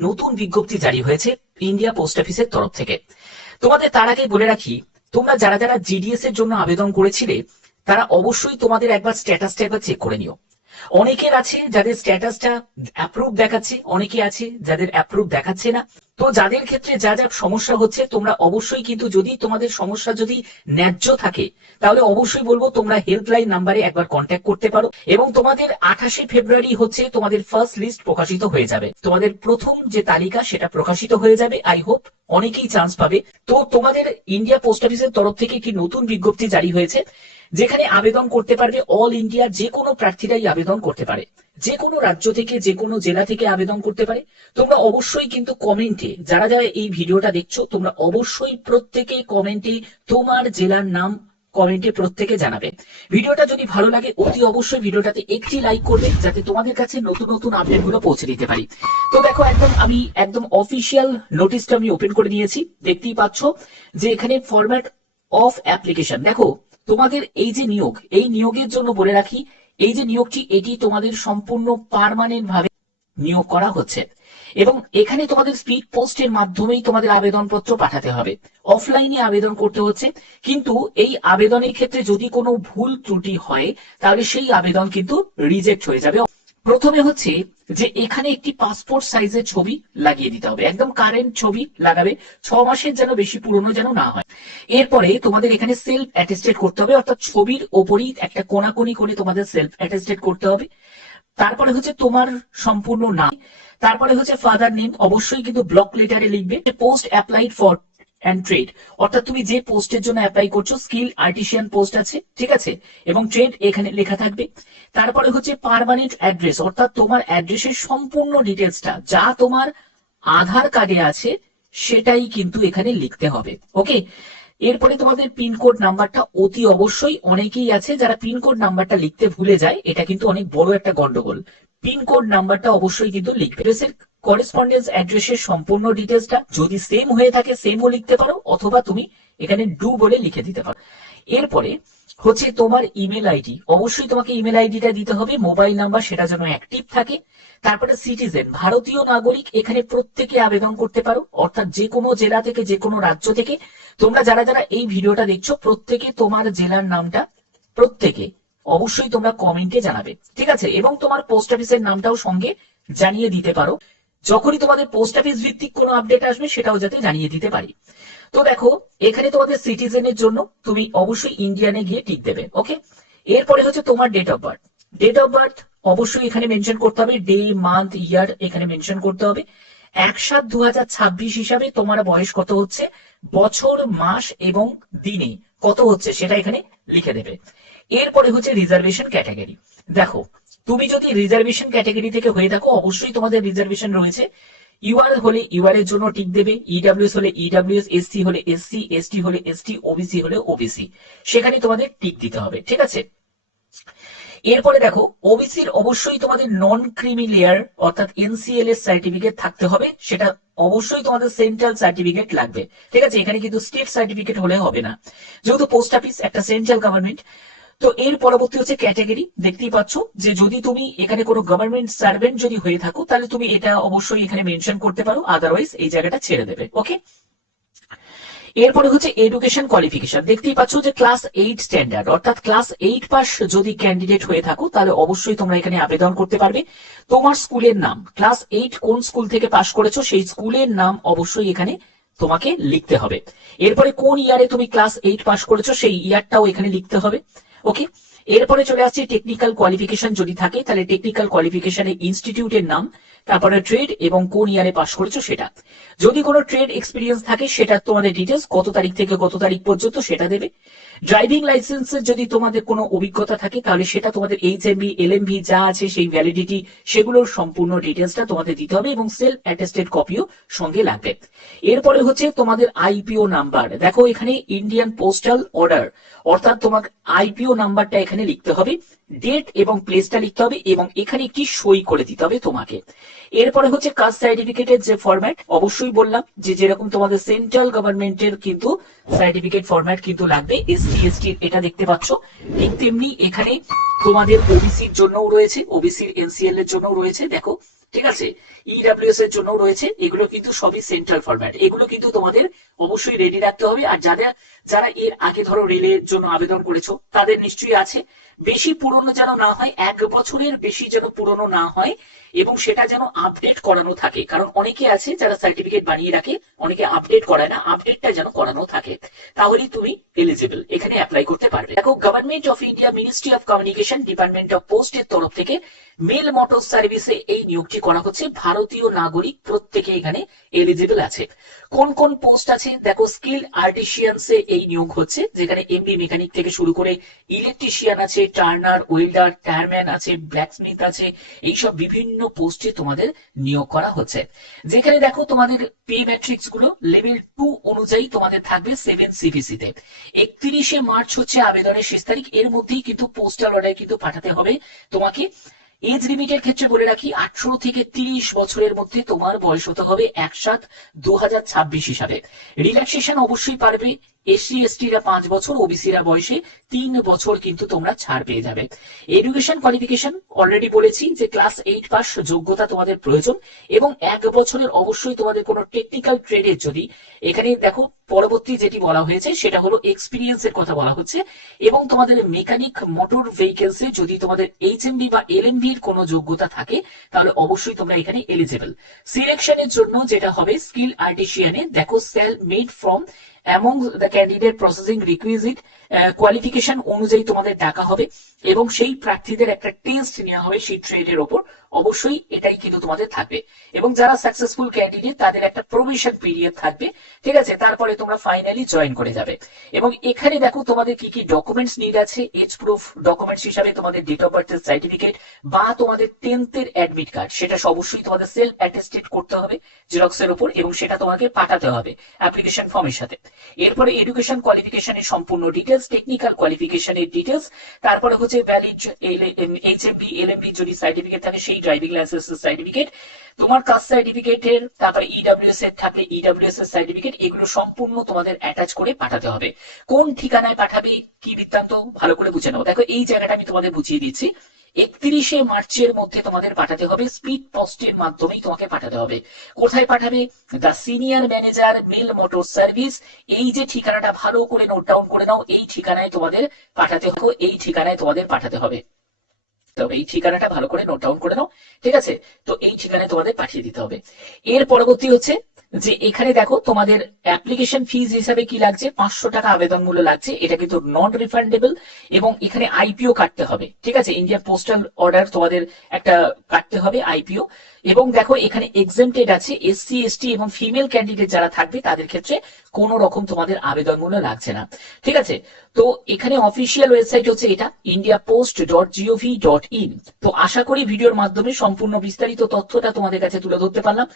নতুন বিজ্ঞপ্তি জারি হয়েছে ইন্ডিয়া পোস্ট অফিসের তরফ থেকে। তোমাদের তার আগে বলে রাখি, তোমরা যারা যারা জিডিএস এর জন্য আবেদন করেছিলে তারা অবশ্যই তোমাদের একবার স্ট্যাটাসটা একবার চেক করে নিও। অনেকের আছে যাদের স্ট্যাটাসটা অ্যাপ্রুভ দেখাচ্ছে, অনেকে আছে যাদের অ্যাপ্রুভ দেখাচ্ছে না। তো যাদের ক্ষেত্রে যা যা সমস্যা হচ্ছে তোমরা অবশ্যই কিন্তু, যদি তোমাদের সমস্যা যদি ন্যায্য থাকে তাহলে অবশ্যই বলবো তোমরা হেল্পলাইন নাম্বারে একবার কন্ট্যাক্ট করতে পারো। এবং তোমাদের 28শে ফেব্রুয়ারি হচ্ছে তোমাদের ফার্স্ট লিস্ট প্রকাশিত হয়ে যাবে, তোমাদের প্রথম যে তালিকা সেটা প্রকাশিত হয়ে যাবে। আই হোপ অনেকেই চান্স পাবে। তো তোমাদের ইন্ডিয়া পোস্ট অফিসের তরফ থেকে একটি নতুন বিজ্ঞপ্তি জারি হয়েছে, যেখানে আবেদন করতে পারবে অল ইন্ডিয়া যে কোনো প্রার্থীরাই আবেদন করতে পারে, যে কোনো রাজ্য থেকে যে কোনো জেলা থেকে আবেদন করতে পারে। তোমরা অবশ্যই কিন্তু কমেন্টে, যারা যারা এই ভিডিওটা দেখছো তোমরা অবশ্যই প্রত্যেকে কমেন্টে তোমার জেলার নাম কমেন্টে প্রত্যেকে জানাবে। ভিডিওটা যদি ভালো লাগে অতি অবশ্যই ভিডিওটাতে একটি লাইক করবে, যাতে তোমাদের কাছে নতুন নতুন আপডেট গুলো পৌঁছে দিতে পারি। তো দেখো, আমি একদম অফিসিয়াল নোটিশটা আমি ওপেন করে নিয়েছি। দেখতেই পাচ্ছ যে এখানে ফরম্যাট অফ অ্যাপ্লিকেশন। দেখো, তোমাদের এই যে নিয়োগ, এই নিয়োগের জন্য বলে রাখি, এই যে নিয়োগটি এটি তোমাদের সম্পূর্ণ পার্মানেন্ট ভাবে নিয়োগ করা হচ্ছে। এবং এখানে তোমাদের স্পিড পোস্টের মাধ্যমেই তোমাদের আবেদনপত্র পাঠাতে হবে, অফলাইনে আবেদন করতে হচ্ছে। কিন্তু এই আবেদনের ক্ষেত্রে যদি কোনো ভুল ত্রুটি হয় তাহলে সেই আবেদন কিন্তু রিজেক্ট হয়ে যাবে। প্রথমে হচ্ছে যে এখানে একটি পাসপোর্ট সাইজের ছবি লাগিয়ে দিতে হবে, একদম কারেন্ট ছবি লাগাবে, 6 মাসের যেন বেশি পুরনো যেন না হয়। এরপরে তোমাদের এখানে সেলফ অ্যাটেস্টেড করতে হবে, অর্থাৎ ছবির ওপরই একটা কোনাকুনি করে তোমাদের সেলফ অ্যাটেস্টেড করতে হবে। তারপরে হচ্ছে তোমার সম্পূর্ণ নাম, তারপরে হচ্ছে ফাদার নেম, অবশ্যই কিন্তু ব্লক লেটারে লিখবে। Post applied for and trade, অর্থাৎ তুমি যে পোস্টের জন্য অ্যাপ্লাই করছো, স্কিল আর্টিসিয়ান পোস্ট আছে, ঠিক আছে, এবং ট্রেড এখানে লেখা থাকবে। তারপরে হচ্ছে পার্মানেন্ট অ্যাড্রেস, অর্থাৎ তোমার অ্যাড্রেসের সম্পূর্ণ ডিটেলসটা যা তোমার আধার কার্ডে আছে সেটাই কিন্তু এখানে লিখতে হবে। ওকে, এরপরে তোমাদের পিনকোড নাম্বারটা অতি অবশ্যই, অনেকেই আছে যারা পিনকোড নাম্বারটা লিখতে ভুলে যায়, এটা কিন্তু অনেক বড় একটা গন্ডগোল। পিনকোড নাম্বারটা অবশ্যই কিন্তু লিখবে। করেসপন্ডেন্স অ্যাড্রেসের সম্পূর্ণ ডিটেলসটা যদি সেম হয়ে থাকে সেমও লিখতে পারো, অথবা তুমি এখানে ডু বলে লিখে দিতে পারো। এরপরে হচ্ছে তোমার ইমেল আইডি, অবশ্যই তোমাকে ইমেল আইডিটা দিতে হবে, মোবাইল নাম্বার সেটা যেন অ্যাক্টিভ থাকে। তারপরে সিটিজেন, ভারতীয় নাগরিক এখানে প্রত্যেকে আবেদন করতে পারো, অর্থাৎ যে কোনো জেলা থেকে যে কোনো রাজ্য থেকে। তোমরা যারা যারা এই ভিডিওটা দেখছো প্রত্যেকে তোমার জেলার নামটা প্রত্যেকে অবশ্যই তোমরা কমেন্টে জানাবে, ঠিক আছে। এবং তোমার পোস্ট অফিসের নামটাও সঙ্গে জানিয়ে দিতে পারো, যখনই তোমাদের পোস্ট অফিস ভিত্তিক কোনো আপডেট আসবে সেটাও যাতে জানিয়ে দিতে পারি। তো দেখো, এখানে তোমাদের সিটিজেনের জন্য তুমি অবশ্যই ইন্ডিয়ানে গিয়ে টিক দেবে। ওকে, এরপরে হচ্ছে তোমার date of birth. Date of birth অবশ্যই এখানে মেনশন করতে হবে, ডে মান্থ ইয়ার এখানে মেনশন করতে হবে। 1/7/2026 হিসাবে তোমার বয়স কত হচ্ছে, বছর মাস এবং দিনে কত হচ্ছে সেটা এখানে লিখে দেবে। এরপরে হচ্ছে রিজার্ভেশন ক্যাটাগরি। দেখো, তুমি যদি রিজার্ভেশন ক্যাটাগরি থেকে হয়ে থাকো অবশ্যই তোমাদের রিজার্ভেশন রয়েছে। ইউআর হলে ইউআর এর জন্য টিক দেবে, ইডব্লিউএস হলে ইডব্লিউএস, এসসি হলে এসসি, এসটি হলে এসটি, ওবিসি হলে ওবিসি, সেখানে তোমাদের টিক দিতে হবে, ঠিক আছে। এরপরে দেখো, ওবিসির অবশ্যই তোমাদের নন ক্রিমি লেয়ার অর্থাৎ এনসিএল এর সার্টিফিকেট থাকতে হবে, সেটা অবশ্যই তোমাদের সেন্ট্রাল সার্টিফিকেট লাগবে, ঠিক আছে। এখানে কিন্তু স্টেট সার্টিফিকেট হলে হবে না, যেহেতু পোস্ট অফিস একটা সেন্ট্রাল গভর্নমেন্ট। তো এর পরবর্তী হচ্ছে ক্যাটাগরি। দেখতেই পাচ্ছ যে যদি তুমি এখানে কোনো গভর্নমেন্ট সার্ভেন্ট যদি হয়ে থাকো তাহলে তুমি এটা অবশ্যই এখানে মেনশন করতে পারো, আদারওয়াইজ এই জায়গাটা ছেড়ে দেবে। ওকে, এরপরে হচ্ছে এডুকেশন কোয়ালিফিকেশন। দেখতেই পাচ্ছ যে ক্লাস 8 স্ট্যান্ডার্ড, অর্থাৎ ক্লাস 8 পাস যদি ক্যান্ডিডেট হয়ে থাকো তাহলে অবশ্যই তোমরা এখানে আবেদন করতে পারবে। তোমার স্কুলের নাম, ক্লাস 8 কোন স্কুল থেকে পাস করেছো সেই স্কুলের নাম অবশ্যই এখানে তোমাকে লিখতে হবে। এরপরে কোন ইয়ারে তুমি ক্লাস 8 পাস করেছো সেই ইয়ারটাও এখানে লিখতে হবে। ওকে, এরপরে চলে আসছে টেকনিক্যাল কোয়ালিফিকেশন যদি থাকে তাহলে টেকনিক্যাল কোয়ালিফিকেশনের ইনস্টিটিউটের নাম, তারপরে ট্রেড এবং কোন ইয়ারে পাস করেছো সেটা। যদি কোনো ট্রেড এক্সপিরিয়েন্স থাকে সেটা তোমাদের ডিটেলস, কত তারিখ থেকে কত তারিখ পর্যন্ত সেটা দেবে। ড্রাইভিং লাইসেন্সের যদি তোমাদের কোনো অভিজ্ঞতা থাকে তাহলে সেটা তোমাদের এইচএমভি এলএমভি যা আছে সেই ভ্যালিডিটি সেগুলোর সম্পূর্ণ ডিটেলসটা তোমাদের দিতে হবে, এবং সেলফ অ্যাটেস্টেড কপিও সঙ্গে লাগবে। এরপরে হচ্ছে তোমাদের আইপিও নাম্বার। দেখো, এখানে ইন্ডিয়ান পোস্টাল অর্ডার, অর্থাৎ তোমার আইপিও নাম্বারটা এখানে লিখতে হবে, ডেট এবং প্লেসটা লিখতে হবে, এবং এখানে একটি সই করে দিতে হবে তোমাকে। এরপরে হচ্ছে কাস্ট সার্টিফিকেটের যে ফরম্যাট, অবশ্যই বললাম যে যেরকম তোমাদের সেন্ট্রাল গভর্নমেন্টের কিন্তু সার্টিফিকেট ফরম্যাট কিন্তু লাগবে, এসটি এসটি এটা দেখতে পাচ্ছ, ঠিক তেমনি এখানে তোমাদের ওবিসির জন্যও রয়েছে, ওবিসির এনসিএল এর জন্যও রয়েছে। দেখো, ঠিক আছে, ইডব্লিউএস এর জন্য রয়েছে, এগুলো কিন্তু সবই সেন্ট্রাল ফরম্যাট, এগুলো কিন্তু তোমাদের অবশ্যই রেডি রাখতে হবে। আর যারা এর আগে ধরো রেলের জন্য আবেদন করেছো তাদের নিশ্চয়ই আছে। বেশি পুরনো যেন না হয়, 1 বছরের বেশি যেন পুরনো না হয়, এবং সেটা যেন আপডেট করানো থাকে, কারণ অনেকে আছে যারা সার্টিফিকেট বানিয়ে রাখে, অনেকে আপডেট করায় না, আপডেটটা যেন করানো থাকে, তাহলেই তুমি এলিজিবল, এখানে অ্যাপ্লাই করতে পারবে। দেখো, government of India, ministry of communication, department of post এর তরফ থেকে মেল মোটর সার্ভিসে এই নিয়োগটি করা হচ্ছে। ভারতীয় নাগরিক প্রত্যেকে এখানে এলিজিবল আছে। কোন কোন পোস্ট আছে দেখো, স্কিল আর্টিসিয়ানসে এই নিয়োগ হচ্ছে, যেখানে এমবি মেকানিক থেকে শুরু করে ইলেকট্রিশিয়ান আছে, টার্নার, ওয়েল্ডার, টায়ারম্যান আছে, ব্ল্যাকস্মিথ আছে, এইসব বিভিন্ন পোস্টে তোমাদের নিয়োগ করা হচ্ছে। যেখানে দেখো তোমাদের পে ম্যাট্রিক্স গুলো লেভেল 2 অনুযায়ী তোমাদের থাকবে 7 সিপিসি তে। 31শে মার্চ হচ্ছে আবেদনের শেষ তারিখ, এর মধ্যেই কিন্তু পোস্টাল অর্ডার কিন্তু পাঠাতে হবে তোমাকে। এজ লিমিটের ক্ষেত্রে বলে রাখি, 18 থেকে 30 বছরের মধ্যে তোমার বয়স হতে হবে 1/7/2026 হিসাবে। রিল্যাক্সেশন অবশ্যই পারবে, এসসি এসটিরা 5 বছর, ওবিসিরা বয়সে 3 বছর কিন্তু তোমরা ছাড় পেয়ে যাবে। এডুকেশন কোয়ালিফিকেশন অলরেডি বলেছি যে ক্লাস 8 পাস যোগ্যতা তোমাদের প্রয়োজন, এবং 1 বছরের অবশ্যই তোমাদের কোনো টেকনিক্যাল ট্রেডের যদি, এখানে দেখো পরবর্তী যেটি বলা হয়েছে সেটা হলো এক্সপিরিয়েন্স এর কথা বলা হচ্ছে, এবং তোমাদের মেকানিক মোটর ভেহিকেলস এ যদি তোমাদের এইচএমবি বা এলএমবি এর কোনো যোগ্যতা থাকে তাহলে অবশ্যই তোমরা এখানে এলিজিবল। সিলেকশনের জন্য যেটা হবে স্কিল আর্টিসিয়ানে দেখো, cell made from among the candidate processing requisite qualification অনুযায়ী তোমাদের ডাকা হবে, এবং সেই প্রার্থীদের একটা টেস্ট নেওয়া হবে সেই ট্রেডের ওপর, অবশ্যই এটাই কিন্তু তোমাদের থাকবে। এবং যারা সাকসেসফুল ক্যান্ডিডেট তাদের একটা প্রবেশন পিরিয়ড থাকবে, ঠিক আছে, তারপরে তোমরা ফাইনালি জয়েন করে যাবে। এবং এখানে দেখো তোমাদের কি কি ডকুমেন্টস নিড আছে। এজ প্রুফ ডকুমেন্টস হিসাবে তোমাদের ডেট অফ বার্থের সার্টিফিকেট বা তোমাদের 10th এর অ্যাডমিট কার্ড, সেটা অবশ্যই তোমাদের সেলফ অ্যাটেস্টেড করতে হবে জেরক্সের উপর, এবং সেটা তোমাকে পাঠাতে হবে অ্যাপ্লিকেশন ফর্মের সাথে। এরপরে এডুকেশন কোয়ালিফিকেশনের সম্পূর্ণ ডিটেলস, টেকনিক্যাল কোয়ালিফিকেশনের ডিটেলস, তারপরে হচ্ছে ভ্যালিড এইচএমবি এলএমবি যদি সার্টিফিকেট থাকে সেই ড্রাইভিং লাইসেন্সের সার্টিফিকেট, তোমার কাস্ট সার্টিফিকেটের, তারপরে ইডব্লিউএস এর থাকলে ইডব্লিউএস এর সার্টিফিকেট, এগুলো সম্পূর্ণ তোমাদের অ্যাটাচ করে পাঠাতে হবে। কোন ঠিকানায় পাঠাবে কি বৃত্তান্ত ভালো করে বুঝে নাও। দেখো এই জায়গাটা আমি তোমাদের বুঝিয়ে দিচ্ছি। 31শে মার্চের মধ্যে তোমাদের পাঠাতে হবে, স্পিড পোস্টের মাধ্যমেই তোমাকে পাঠাতে হবে। কোথায় পাঠাবে? The senior manager mail motor service, এই যে ঠিকানাটা ভালো করে নোট ডাউন করে নাও, এই ঠিকানায় তোমাদের পাঠাতে হবে, এই ঠিকানায় তোমাদের পাঠাতে হবে। তবে এই ঠিকানাটা ভালো করে নোট ডাউন করে নাও, ঠিক আছে। তো এই ঠিকানায় তোমাদের পাঠিয়ে দিতে হবে। এর পরবর্তী হচ্ছে যে এখানে দেখো তোমাদের অ্যাপ্লিকেশন ফিজ হিসাবে কি লাগছে, 500 টাকা আবেদন মূল্য লাগছে, এটা কিন্তু নন রিফান্ডেবল, এবং এখানে আইপিও কাটতে হবে, ঠিক আছে, ইন্ডিয়া পোস্টাল অর্ডার তোমাদের একটা কাটতে হবে আইপিও। এবং দেখো এখানে এক্সেমটেড আছে এসসি এসটি এবং ফিমেল ক্যান্ডিডেট যারা থাকবে তাদের ক্ষেত্রে কোন রকম তোমাদের আবেদন মূল্য লাগছে না, ঠিক আছে। তো এখানে অফিসিয়াল ওয়েবসাইট হচ্ছে এটা indiapost.gov.in। তো আশা করি ভিডিওর মাধ্যমে সম্পূর্ণ বিস্তারিত তথ্যটা তোমাদের কাছে তুলে ধরতে পারলাম।